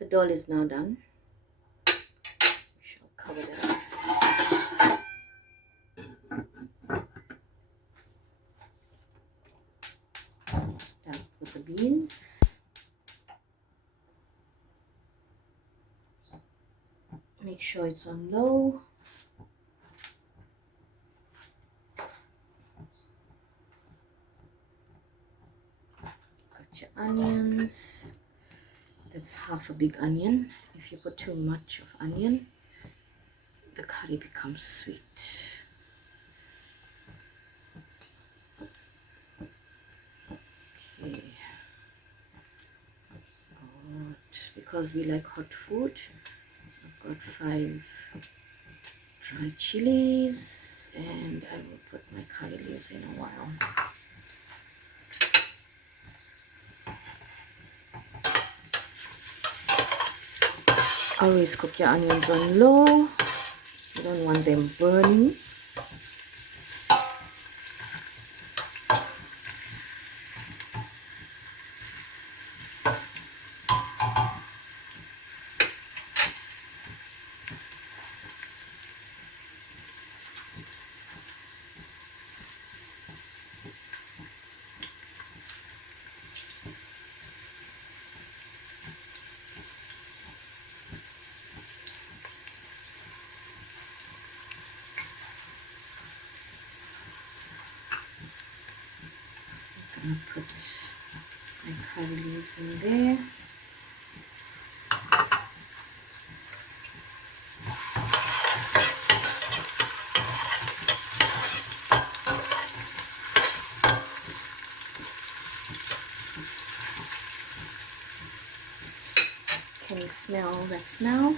The doll is now done. Shall cover that up. Start with the beans. Make sure it's on low. Got your onions. That's half a big onion. If you put too much of onion, the curry becomes sweet. Okay. Good. Because we like hot food, I've got 5 dry chilies, and I will put my curry leaves in a while. Always cook your onions on low. You don't want them burning. I'm gonna put my curry leaves in there. Can you smell that smell?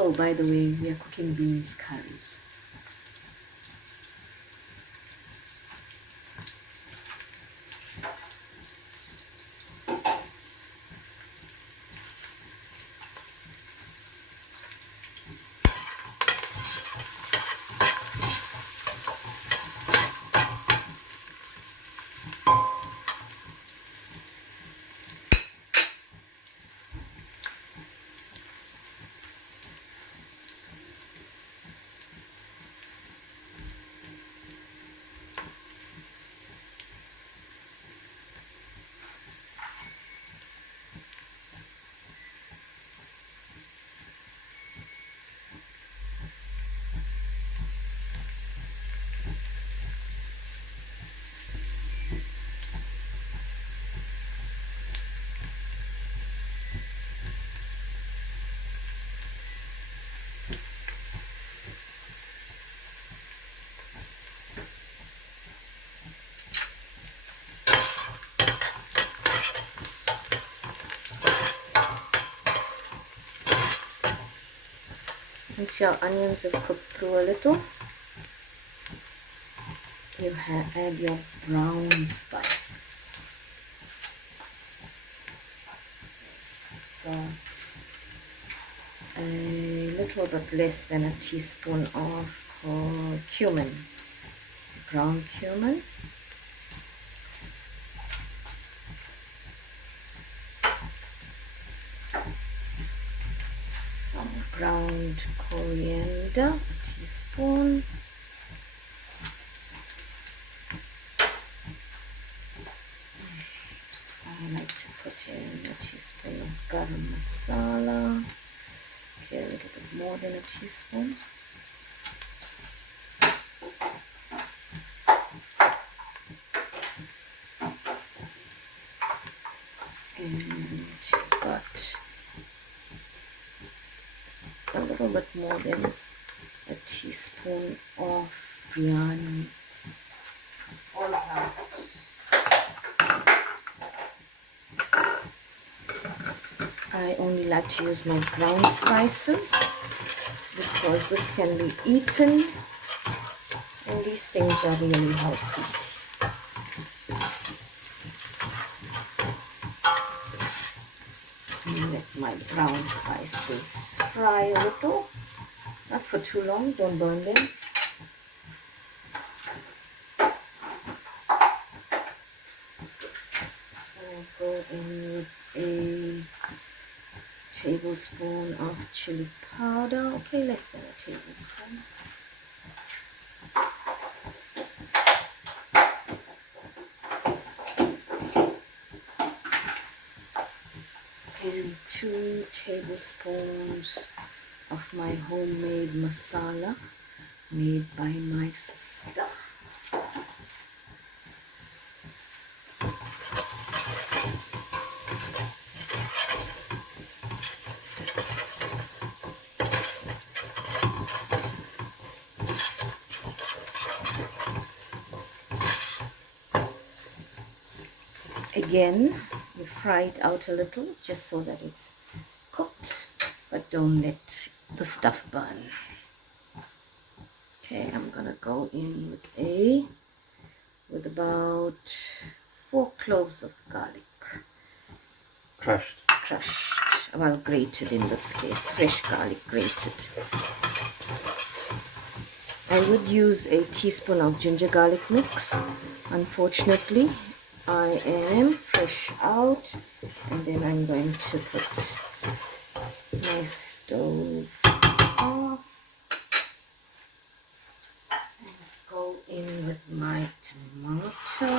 Oh, by the way, we are cooking beans curry. Once your onions have cooked through a little, you add your brown spices. So a little bit less than a teaspoon of cumin, ground cumin. Some ground coriander, a teaspoon. I like to put in a teaspoon of garam masala. Okay, a little bit more than a teaspoon. And you've got a little bit more than a teaspoon of biryani. All of that. I only like to use my ground spices because this can be eaten, and these things are really healthy. Let my brown spices fry a little, not for too long, don't burn them. I'll go in with a tablespoon of chili powder, okay, less than a tablespoon. And 2 tablespoons of my homemade masala made by my sister. Again, you fry it out a little just so that it's cooked, but don't let the stuff burn. Okay, I'm gonna go in with about 4 cloves of garlic. Crushed. Well, grated in this case, fresh garlic grated. I would use a teaspoon of ginger garlic mix. Unfortunately, I am fresh out, and then I'm going to put my stove off and go in with my tomato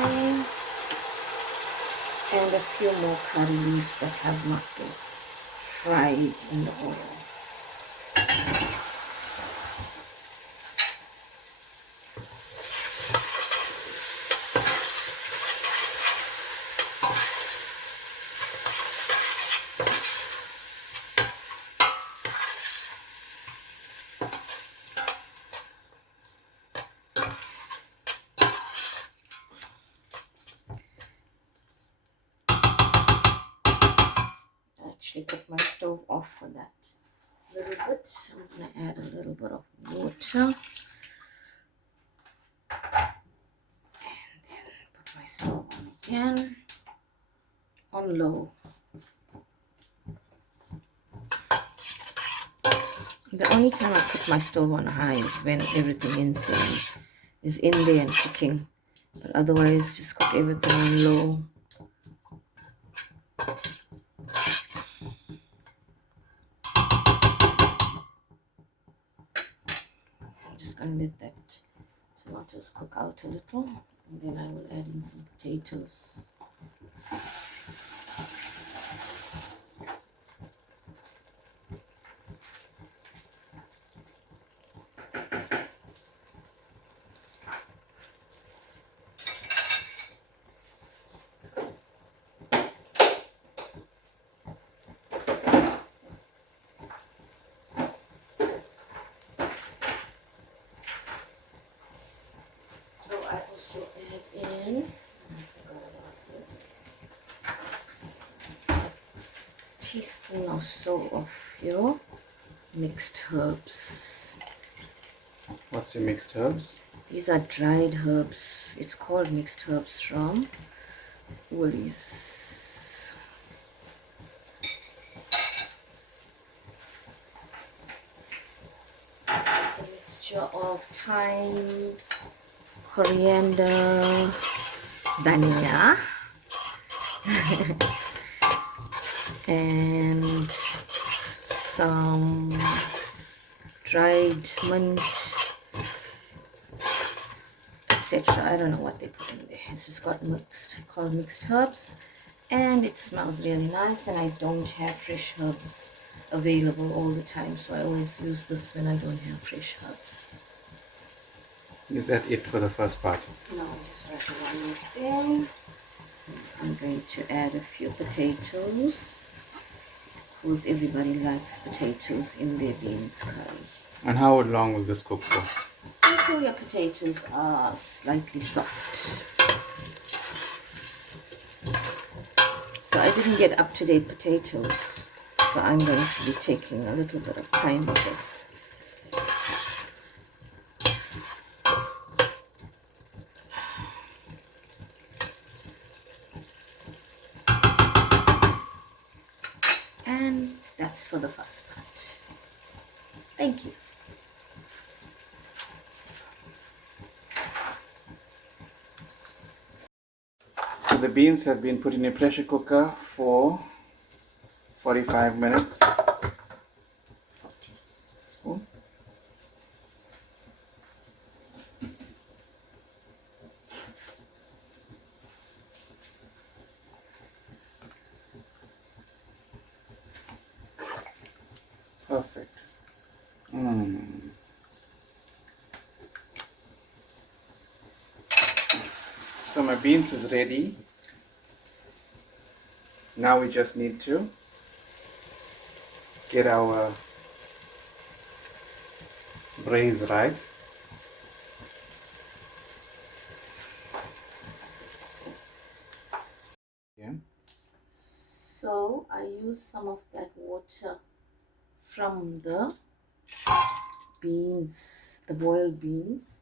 and a few more curry leaves that have not been fried in the oil. Actually put my stove off for that little bit. I'm going to add a little bit of water and then put my stove on again on low. The only time I put my stove on high is when everything is in there and cooking, but otherwise just cook everything on low. And let that tomatoes cook out a little, and then I will add in some potatoes. Teaspoon or so of your mixed herbs. What's your mixed herbs? These are dried herbs. It's called mixed herbs from Woolies. A mixture of thyme, coriander, dhania, and some dried mint, etc. I don't know what they put in there. It's just called mixed herbs, and it smells really nice. And I don't have fresh herbs available all the time, so I always use this when I don't have fresh herbs. Is that it for the first part? No, just wrap it one more thing. I'm going to add a few potatoes, because everybody likes potatoes in their beans curry. And how long will this cook for? Until your potatoes are slightly soft. So I didn't get up-to-date potatoes. So I'm going to be taking a little bit of time with this. And that's for the first part. Thank you. So the beans have been put in a pressure cooker for 45 minutes. Spoon. Perfect. So my beans is ready. Now we just need to get our braise right. Yeah. So I use some of that water from the beans, the boiled beans,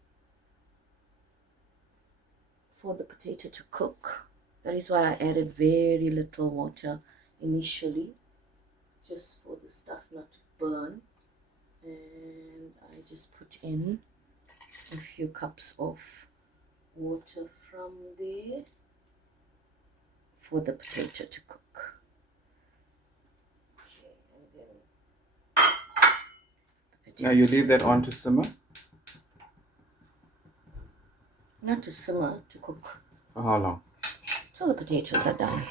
for the potato to cook. That is why I added very little water initially, just for the stuff not to burn. And I just put in a few cups of water from there for the potato to cook. Okay, and then Now you leave that on to simmer. not to simmer, to cook. For how long? So the potatoes are done.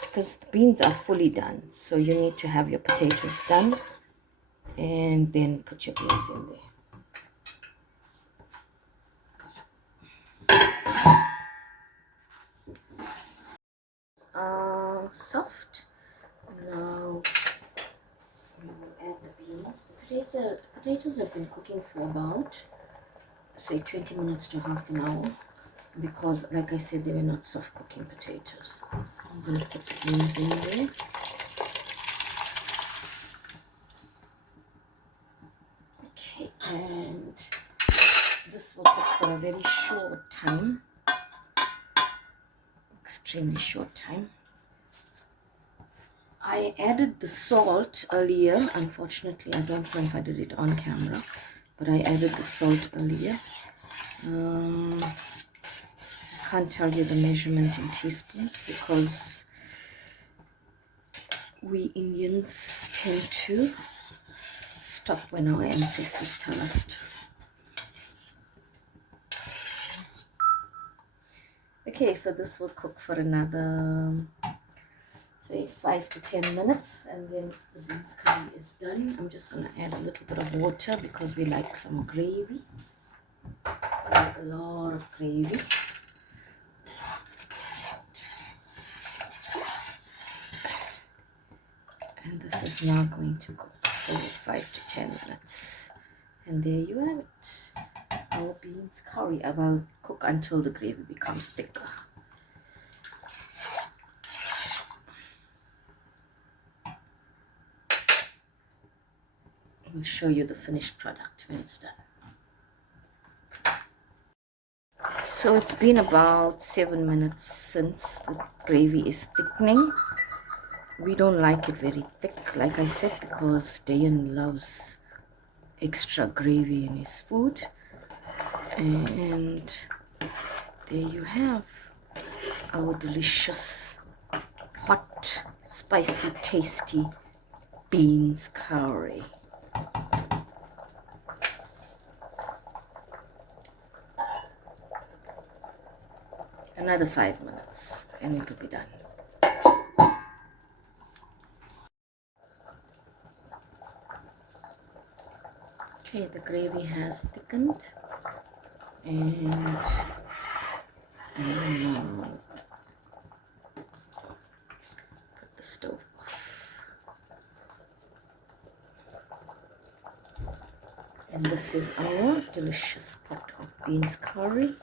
Because the beans are fully done, so you need to have your potatoes done and then put your beans in there. Soft. Now we will add the beans. The potatoes have been cooking for about, say, 20 minutes to half an hour, because like I said, they were not soft cooking potatoes. I'm going to put the beans in there. Okay, and this will cook for a very short time, extremely short time. I added the salt earlier. Unfortunately, I don't know if I did it on camera, but I added the salt earlier. I can't tell you the measurement in teaspoons because we Indians tend to stop when our ancestors tell us to. Okay, so this will cook for another, say, 5 to 10 minutes, and then the beans curry is done. I'm just going to add a little bit of water because we like some gravy. We like a lot of gravy. And this is now going to cook for 5 to 10 minutes. And there you have it. Our beans curry. I will cook until the gravy becomes thicker. I'll show you the finished product when it's done. So it's been about 7 minutes since the gravy is thickening. We don't like it very thick, like I said, because Dayan loves extra gravy in his food. And there you have our delicious, hot, spicy, tasty beans curry. Another 5 minutes and it will be done. Okay, the gravy has thickened, and put the stove off. And this is our delicious pot of beans curry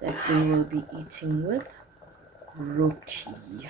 that we will be eating with roti.